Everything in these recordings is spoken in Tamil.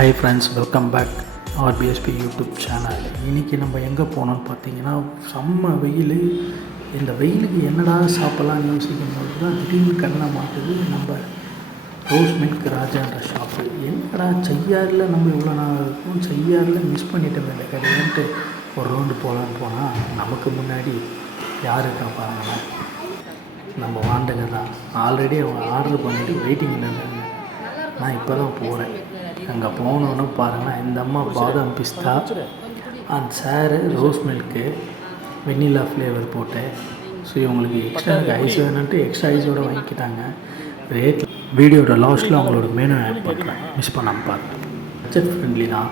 Hi friends, welcome back RPSP YouTube channel. இன்றைக்கி நம்ம எங்கே போனோம்னு பார்த்தீங்கன்னா, செம்ம வெயில். இந்த வெயிலுக்கு என்னடா சாப்பிட்லான்னு யோசிக்கும்போது தான் திடீர்னு கண்ணை மாட்டுது நம்ம ரோஸ் மில்க் ராஜான்ற ஷாப்பு. என்னடா செய்யாறில் நம்ம இவ்வளோ நாள் இருக்கும், செய்யாறில் மிஸ் பண்ணிட்டோம் இந்த கடையன்ட்டு ஒரு ரவுண்டு போகலான்னு போனால் நமக்கு முன்னாடி யார் இருக்கா பாருங்களேன், நம்ம வாண்டகை தான். ஆல்ரெடி அவங்க ஆர்டர் பண்ணிவிட்டு வெயிட்டிங்கில் இருந்தாங்க. நான் இப்போ தான் போகிறேன். அங்கே போனோன்னு பாருங்கள், இந்த அம்மா பாதாம் பிஸ்தா, அந்த சாரு ரோஸ் மில்க்கு வெண்ணிலா ஃப்ளேவர் போட்டு, ஸோ இவங்களுக்கு எக்ஸ்ட்ரா ஐஸ் வேணுன்ட்டு எக்ஸ்ட்ரா ஐஸோடு வாங்கிக்கிட்டாங்க. ரேட் வீடியோட லாஸ்ட்டில் அவங்களோட மெனு ஆட் பண்ணுறேன், மிஸ் பண்ணாமல் பாருங்கள். பட்ஜெட் ஃப்ரெண்ட்லி தான்.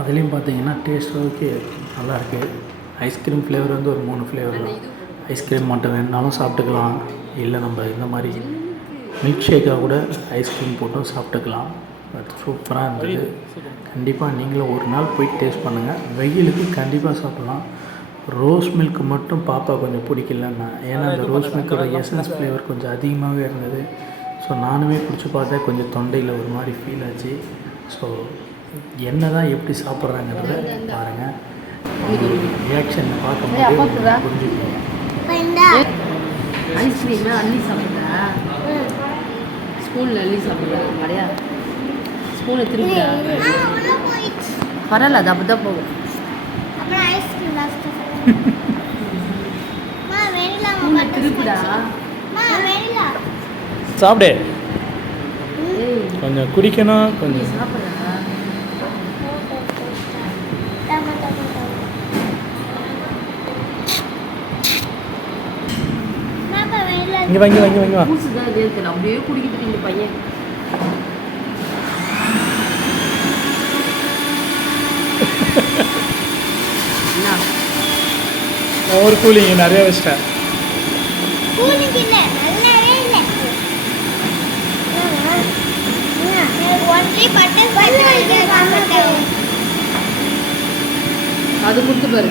அதுலேயும் பார்த்தீங்கன்னா டேஸ்ட் ஓகே, நல்லாயிருக்கு. ஐஸ்கிரீம் ஃப்ளேவர் வந்து ஒரு 3 ஃப்ளேவர் தான். ஐஸ்கிரீம் மட்டும் வேணுனாலும் சாப்பிட்டுக்கலாம், இல்லை நம்ம இந்த மாதிரி மில்க் ஷேக்காக கூட ஐஸ்கிரீம் போட்டும் சாப்பிட்டுக்கலாம். பட் சூப்பராக இருந்தது. கண்டிப்பாக நீங்களும் ஒரு நாள் போய் டேஸ்ட் பண்ணுங்கள். வெயிலுக்கு கண்டிப்பாக சாப்பிட்லாம். ரோஸ் மில்க் மட்டும் பாப்பா கொஞ்சம் பிடிக்கலன்னா, ஏன்னா அந்த ரோஸ் மில்கோட எசன்ஸ் ஃப்ளேவர் கொஞ்சம் அதிகமாகவே இருந்தது. ஸோ நானுமே குடிச்சு பார்த்தேன், கொஞ்சம் தொண்டையில் ஒரு மாதிரி ஃபீல் ஆச்சு. ஸோ என்ன தான் எப்படி சாப்பிட்றாங்கிறத பாருங்கள். ரியாக்ஷன் பார்க்கும்போது புரிஞ்சுக்கோங்க. ஐஸ்கிரீம் அள்ளி சாப்பிட்றா, ஸ்பூனில் அள்ளி சாப்பிட்றா கிடையாது. ஸ்பூனை திருப்பிடா, பரவாயில்ல, அது அப்படி தான் போகும். திருப்பிடா, சாப்பிடு, கொஞ்சம் குடிக்கணும், கொஞ்சம் சாப்பிட்றா. இங்கே வாங்கி வாங்கி வாங்கி வா. பூசு தான் இது இருக்குது, அப்படியே குடிக்கிட்டு இந்த பையன். ஒரு கூலிங்க நிறைய வச்சிட்டேன். அது கொடுத்து பாரு.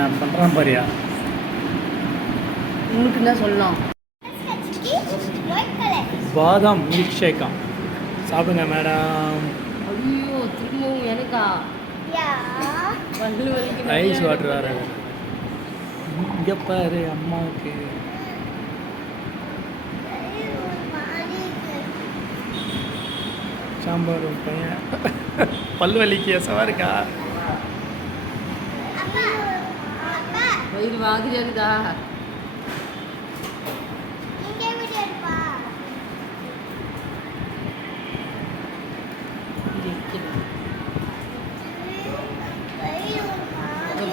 நான் பண்ணுறேன் பாரியா, உங்களுக்கு என்ன சொல்லலாம். பாதாம் மில்க் ஷேக்கா சாப்பிடுங்க மேடம். ஐயோ, திரும்பவும் எனக்கா பல்லு வலிக்கு ஐஸ் வாட்டர் வேறு. இங்கே பாரு அம்மாவுக்கு. சாம்பார் பையன் பல்லு வலிக்கு எசவா இருக்கா. வயிறு வாதிரியா இருக்குதா.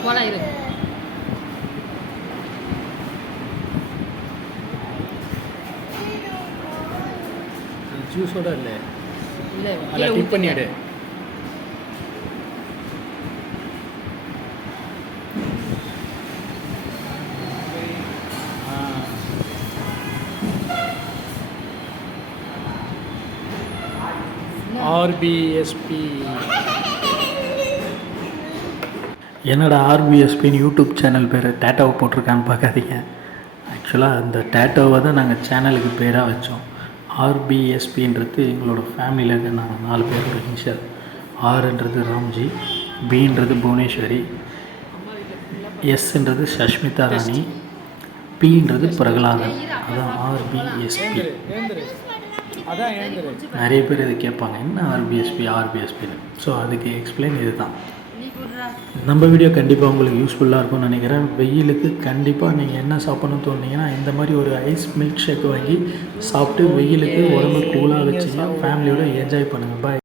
போலாம் இரு. ஜூஸோட இல்லை இல்லை, அதில் டிப் பண்ணி எடு. ஆர்பிஎஸ்பி. என்னடா ஆர்பிஎஸ்பின்னு யூடியூப் சேனல் பேர் டேட்டாவை போட்டிருக்கான்னு பார்க்காதீங்க. ஆக்சுவலாக அந்த டேட்டாவை தான் நாங்கள் சேனலுக்கு பேராக வச்சோம். ஆர்பிஎஸ்பின்றது எங்களோட ஃபேமிலியில் இருக்க நாங்கள் 4 பேரோட இனிஷியல். ஆர்ன்றது ராம்ஜி, பின்றது புவனேஸ்வரி, எஸ்ன்றது சஷ்மிதா ராணி, பின்றது பிரகலாதன். அதான் ஆர்பிஎஸ்பி. நிறைய பேர் இது கேட்பாங்க, என்ன ஆர்பிஎஸ்பின்னு. ஸோ அதுக்கு எக்ஸ்பிளைன் இது தான். நம்ம வீடியோ கண்டிப்பாக உங்களுக்கு யூஸ்ஃபுல்லாக இருக்கும்னு நினைக்கிறேன். வெயிலுக்கு கண்டிப்பாக நீங்கள் என்ன சாப்பிட்ணுன்னு தோணுனீங்கன்னா இந்த மாதிரி ஒரு ஐஸ் மில்க் ஷேக் வாங்கி சாப்பிட்டு வெயிலுக்கு உடம்பு கூலாக வச்சுங்க. ஃபேமிலியோடு என்ஜாய் பண்ணுங்கள். பாய்.